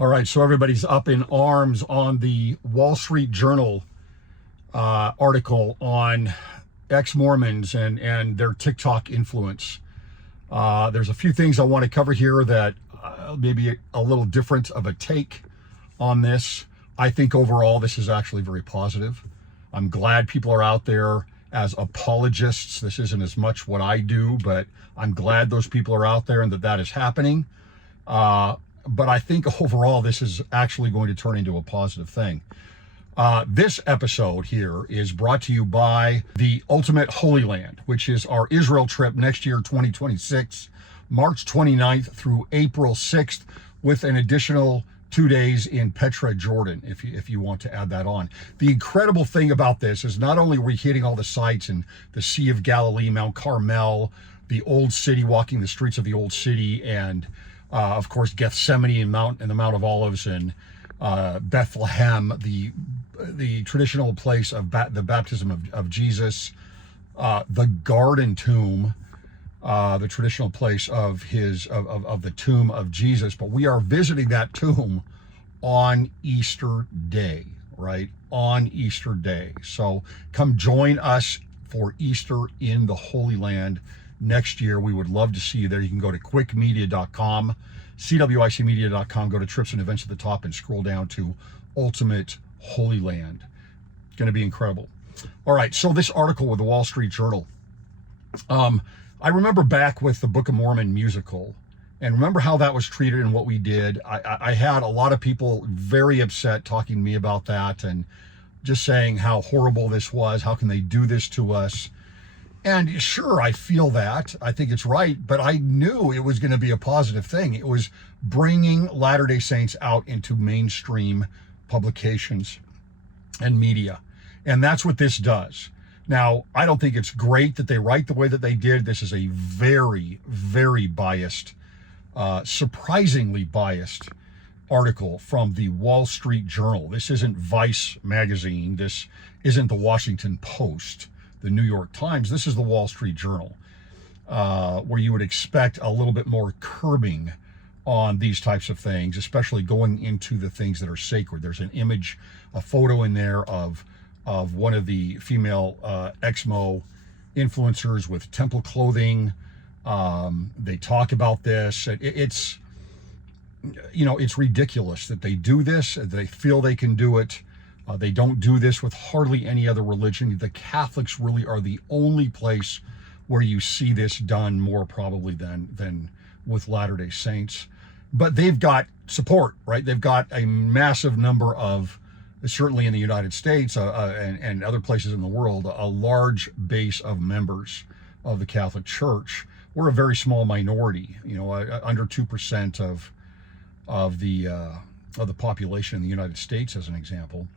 All right, so everybody's up in arms on the Wall Street Journal article on ex-Mormons and their TikTok influence. There's a few things I want to cover here that maybe a little different of a take on this. I think overall this is actually very positive. I'm glad people are out there as apologists. This isn't as much what I do, but I'm glad those people are out there and that is happening. But I think overall this is actually going to turn into a positive thing. This episode here is brought to you by the Ultimate Holy Land, which is our Israel trip next year, 2026, March 29th through April 6th, with an additional 2 days in Petra, Jordan, if you want to add that on. The incredible thing about this is not only are we hitting all the sites in the Sea of Galilee, Mount Carmel, the Old City, walking the streets of the Old City, and of course, Gethsemane and the Mount of Olives, and Bethlehem, the traditional place of the baptism of Jesus, the Garden Tomb, the traditional place of the tomb of Jesus. But we are visiting that tomb on Easter Day, right? On Easter Day. So come join us for Easter in the Holy Land next year. We would love to see you there. You can go to cwicmedia.com, cwicmedia.com, go to trips and events at the top and scroll down to Ultimate Holy Land. It's going to be incredible. All right, so this article with the Wall Street Journal. I remember back with the Book of Mormon musical, and remember how that was treated and what we did. I had a lot of people very upset talking to me about that and just saying how horrible this was. How can they do this to us? And sure, I feel that. I think it's right, but I knew it was going to be a positive thing. It was bringing Latter-day Saints out into mainstream publications and media. And that's what this does. Now, I don't think it's great that they write the way that they did. This is a very, very biased, surprisingly biased article from the Wall Street Journal. This isn't Vice magazine. This isn't the Washington Post, the New York Times. This is the Wall Street Journal, where you would expect a little bit more curbing on these types of things, especially going into the things that are sacred. There's an image, a photo in there of one of the female Exmo influencers with temple clothing. They talk about this. It's ridiculous that they do this. They feel they can do it. They don't do this with hardly any other religion. The Catholics really are the only place where you see this done more probably than with Latter-day Saints. But they've got support, right? They've got a massive number of, certainly in the United States and other places in the world, a large base of members of the Catholic Church. We're a very small minority, under 2% of the population in the United States, as an example.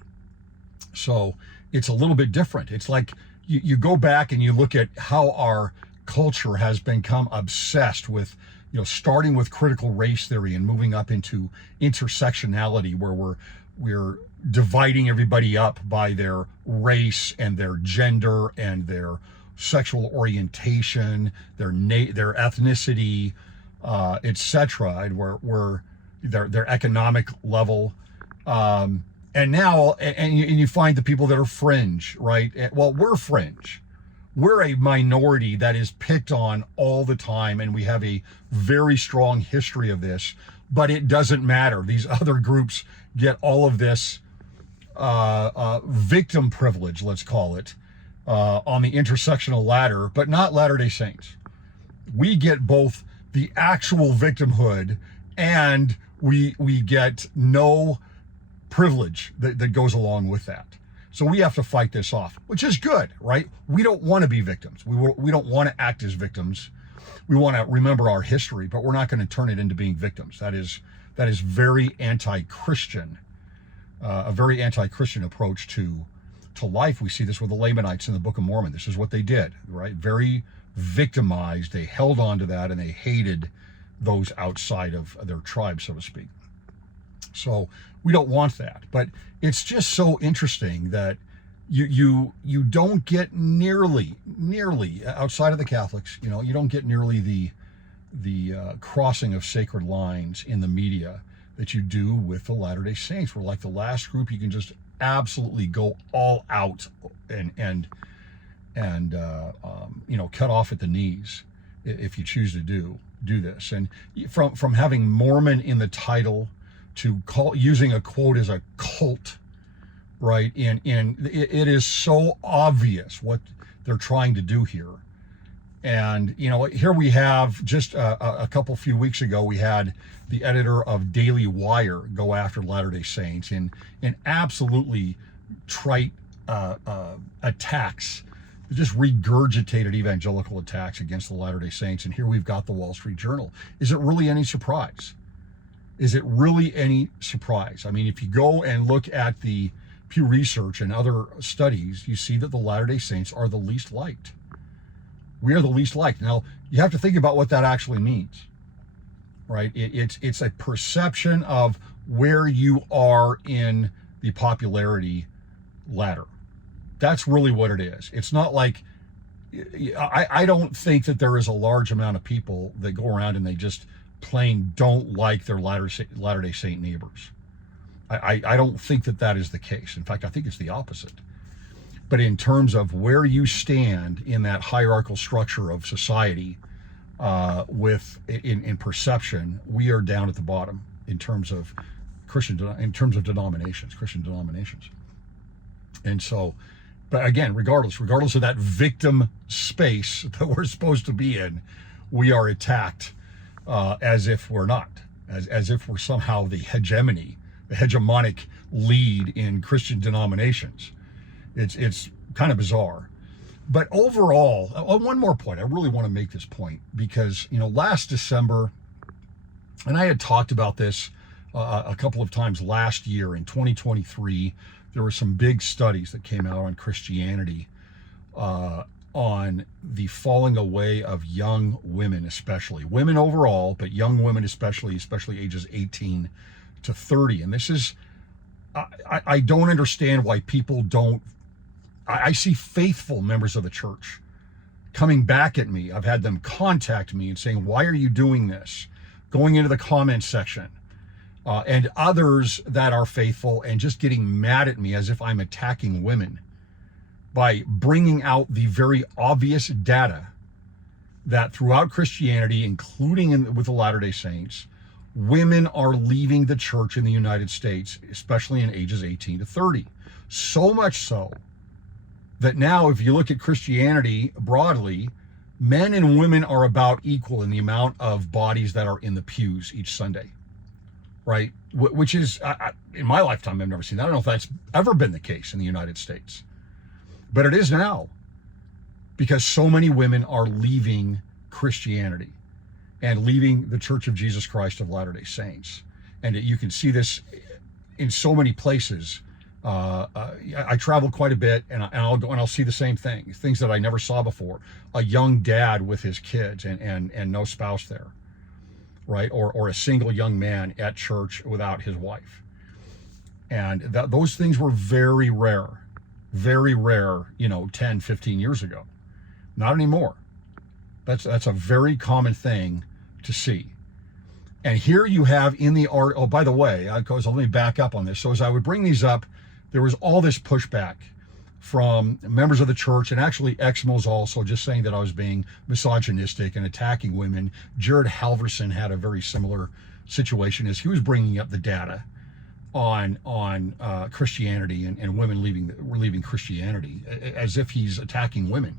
So it's a little bit different. It's like you go back and you look at how our culture has become obsessed with, starting with critical race theory and moving up into intersectionality, where we're dividing everybody up by their race and their gender and their sexual orientation, their ethnicity, etc., where their economic level. And now, and you find the people that are fringe, right? Well, we're fringe. We're a minority that is picked on all the time, and we have a very strong history of this, but it doesn't matter. These other groups get all of this victim privilege, let's call it, on the intersectional ladder, but not Latter-day Saints. We get both the actual victimhood, and we get no privilege that goes along with that. So we have to fight this off, which is good, right? We don't want to be victims. We don't want to act as victims. We want to remember our history, but we're not going to turn it into being victims. That is very anti-Christian, a very anti-Christian approach to life. We see this with the Lamanites in the Book of Mormon. This is what they did, right? Very victimized. They held on to that, and they hated those outside of their tribe, so to speak. So we don't want that. But it's just so interesting that you don't get nearly outside of the Catholics, you don't get nearly the crossing of sacred lines in the media that you do with the Latter-day Saints. We're like the last group you can just absolutely go all out and cut off at the knees if you choose to do this. And from having Mormon in the title to using a quote as a cult, right? And it is so obvious what they're trying to do here. And, here we have just a few weeks ago, we had the editor of Daily Wire go after Latter-day Saints in absolutely trite attacks, just regurgitated evangelical attacks against the Latter-day Saints. And here we've got the Wall Street Journal. Is it really any surprise? Is it really any surprise? I mean, if you go and look at the Pew Research and other studies, you see that the Latter-day Saints are the least liked. We are the least liked. Now, you have to think about what that actually means, right? It's a perception of where you are in the popularity ladder. That's really what it is. It's not like, I don't think that there is a large amount of people that go around and they just plain don't like their Latter-day Saint neighbors. I don't think that is the case. In fact, I think it's the opposite. But in terms of where you stand in that hierarchical structure of society, in perception, we are down at the bottom in terms of Christian denominations. And so, but again, regardless of that victim space that we're supposed to be in, we are attacked as if we're not, as if we're somehow the hegemonic lead in Christian denominations. It's kind of bizarre. But overall, one more point. I really want to make this point because, last December, and I had talked about this a couple of times last year in 2023, there were some big studies that came out on Christianity, on the falling away of young women, especially women overall, but young women especially ages 18 to 30. And this is, I don't understand why people don't. I see faithful members of the church coming back at me. I've had them contact me and saying, why are you doing this? Going into the comments section, and others that are faithful and just getting mad at me as if I'm attacking women by bringing out the very obvious data that throughout Christianity, including with the Latter-day Saints, women are leaving the church in the United States, especially in ages 18 to 30. So much so that now, if you look at Christianity broadly, men and women are about equal in the amount of bodies that are in the pews each Sunday, right? Which is, in my lifetime, I've never seen that. I don't know if that's ever been the case in the United States, but it is now because so many women are leaving Christianity and leaving the Church of Jesus Christ of Latter-day Saints. And you can see this in so many places. I travel quite a bit, and I'll go and I'll see the same things that I never saw before. A young dad with his kids and no spouse there, right? Or a single young man at church without his wife. And those things were very rare, 10, 15 years ago. Not anymore. That's a very common thing to see. And here you have in the art, oh, by the way, let me back up on this. So as I would bring these up, there was all this pushback from members of the church, and actually Exmo's also, just saying that I was being misogynistic and attacking women. Jared Halverson had a very similar situation as he was bringing up the data on Christianity and women leaving Christianity, as if he's attacking women.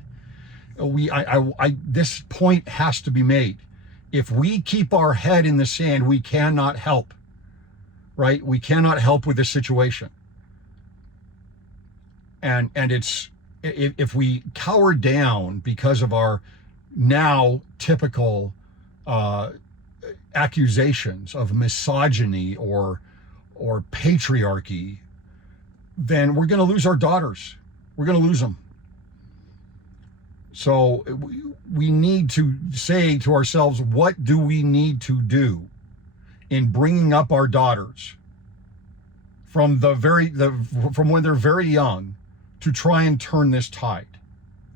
This point has to be made. If we keep our head in the sand, we cannot help, right? We cannot help with this situation. And it's, if we cower down because of our now typical accusations of misogyny or patriarchy, then we're going to lose our daughters. We're going to lose them. So we need to say to ourselves, what do we need to do in bringing up our daughters from when they're very young to try and turn this tide?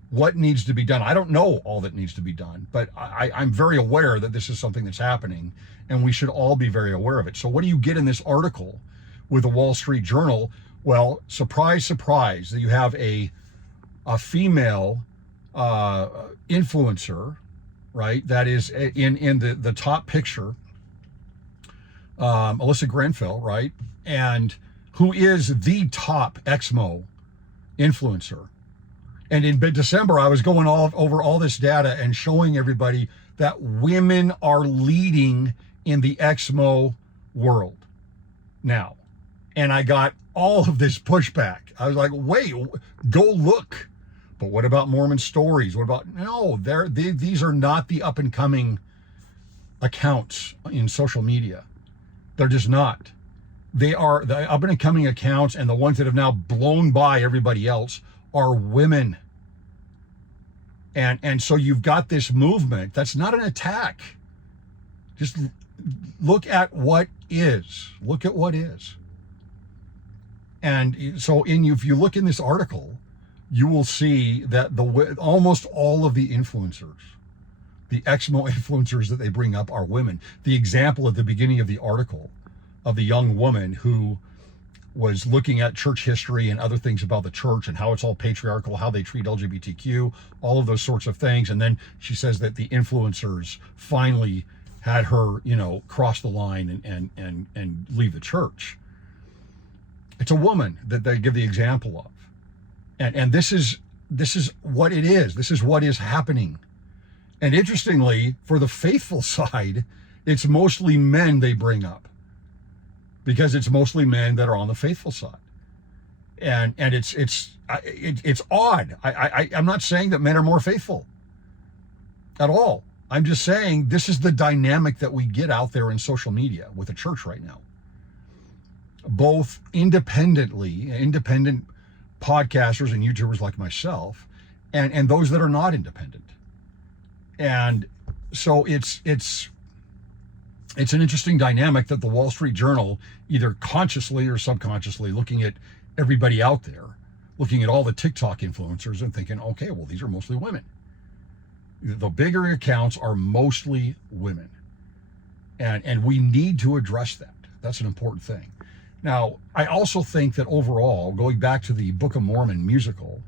what needs to be done. I don't know all that needs to be done, but I'm very aware that this is something that's happening, and we should all be very aware of it. So what do you get in this article with the Wall Street Journal? Well, surprise, surprise, that you have a female influencer, right? That is in the top picture, Alyssa Grenfell, right? And who is the top Exmo influencer. And in December, I was going over all this data and showing everybody that women are leading in the Exmo world now. And I got all of this pushback. I was like, wait, go look. But what about Mormon Stories? What about, no, these are not the up and coming accounts in social media. They're just not. They are the up and coming accounts, and the ones that have now blown by everybody else are women. And so you've got this movement that's not an attack. Just look at what is. Look at what is. And so if you look in this article, you will see that almost all of the influencers, the Exmo influencers that they bring up, are women. The example at the beginning of the article of the young woman who was looking at church history and other things about the church and how it's all patriarchal, how they treat LGBTQ, all of those sorts of things. And then she says that the influencers finally had her, cross the line and leave the church. It's a woman that they give the example of. And this is what it is. This is what is happening. And interestingly, for the faithful side, it's mostly men they bring up, because it's mostly men that are on the faithful side. And it's odd. I'm not saying that men are more faithful at all. I'm just saying this is the dynamic that we get out there in social media with the church right now. Both independent podcasters and YouTubers like myself, and those that are not independent. And so it's an interesting dynamic that the Wall Street Journal, either consciously or subconsciously, looking at everybody out there, looking at all the TikTok influencers and thinking, okay, well, these are mostly women. The bigger accounts are mostly women. And we need to address that. That's an important thing. Now, I also think that overall, going back to the Book of Mormon musical,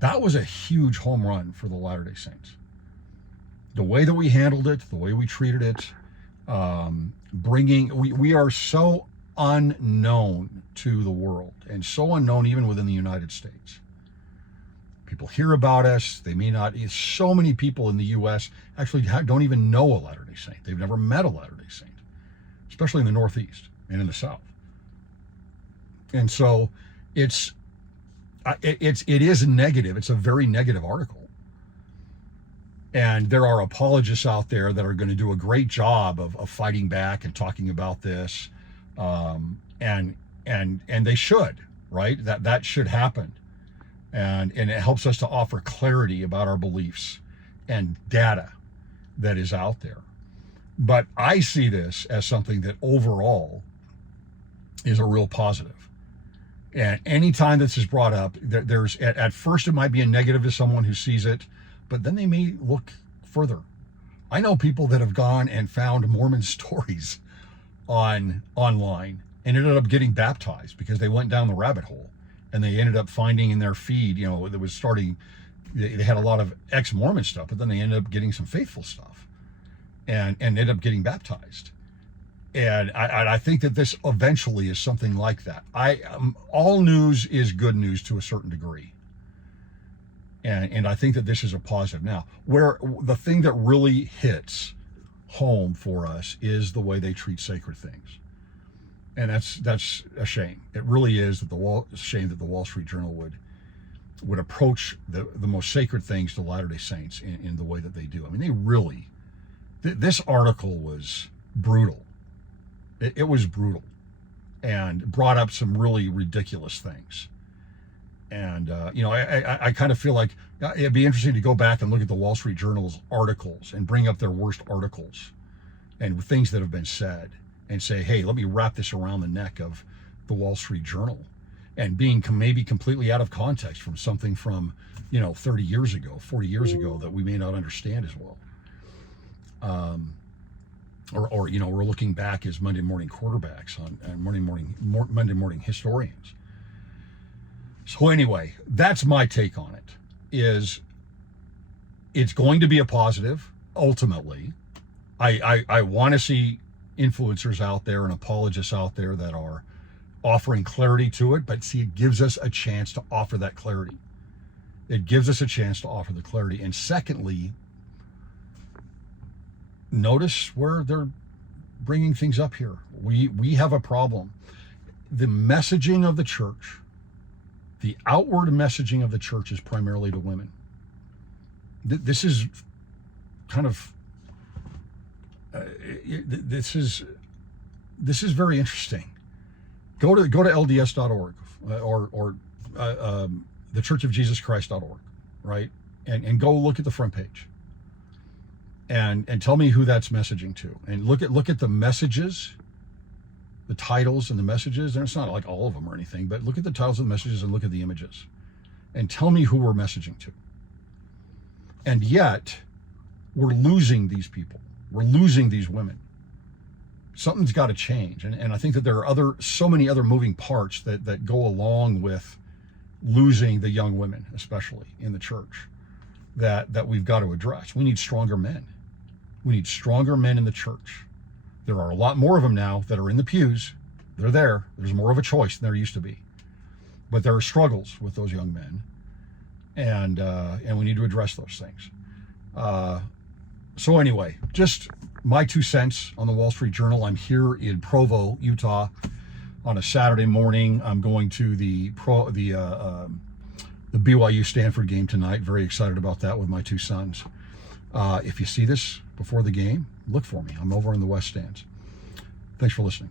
that was a huge home run for the Latter-day Saints. The way that we handled it, the way we treated it, we are so unknown to the world, and so unknown even within the United States. People hear about us. They may not. So many people in the U.S. actually don't even know a Latter-day Saint. They've never met a Latter-day Saint, especially in the Northeast and in the South. And so it is negative. It's a very negative article. And there are apologists out there that are going to do a great job of fighting back and talking about this. And they should, right? That should happen. And it helps us to offer clarity about our beliefs and data that is out there. But I see this as something that overall is a real positive. And anytime this is brought up, there's at first it might be a negative to someone who sees it, but then they may look further. I know people that have gone and found Mormon stories online and ended up getting baptized because they went down the rabbit hole, and they ended up finding in their feed, that was starting, they had a lot of ex-Mormon stuff, but then they ended up getting some faithful stuff and ended up getting baptized. And I think that this eventually is something like that. All news is good news to a certain degree. And I think that this is a positive. Now, where the thing that really hits home for us is the way they treat sacred things. And that's a shame. It really is a shame that the Wall Street Journal would approach the most sacred things to Latter-day Saints in the way that they do. I mean, they really, this article was brutal. It was brutal and brought up some really ridiculous things. And, I kind of feel like it'd be interesting to go back and look at the Wall Street Journal's articles and bring up their worst articles and things that have been said and say, hey, let me wrap this around the neck of the Wall Street Journal. and being maybe completely out of context from something from, 30 years ago, 40 years ago that we may not understand as well. Or we're looking back as Monday morning quarterbacks and Monday morning historians. So anyway, that's my take on it. Is it's going to be a positive ultimately. I want to see influencers out there and apologists out there that are offering clarity to it, but see, it gives us a chance to offer that clarity. It gives us a chance to offer the clarity. And secondly, notice where they're bringing things up here. We have a problem. The messaging of the church, the outward messaging of the church is primarily to women. This is kind of this is very interesting. Go to LDS.org or the churchofjesuschrist.org, right? And go look at the front page. And tell me who that's messaging to. And look at the messages, the titles and the messages. And it's not like all of them or anything, but look at the titles of the messages and look at the images. And tell me who we're messaging to. And yet, we're losing these people. We're losing these women. Something's got to change. And I think that there are so many other moving parts that go along with losing the young women, especially in the church, that we've got to address. We need stronger men. We need stronger men in the church. There are a lot more of them now that are in the pews. They're there. There's more of a choice than there used to be. But there are struggles with those young men. And we need to address those things. So anyway, just my 2 cents on the Wall Street Journal. I'm here in Provo, Utah, on a Saturday morning. I'm going to the BYU Stanford game tonight. Very excited about that with my 2 sons. If you see this before the game, look for me. I'm over in the West Stands. Thanks for listening.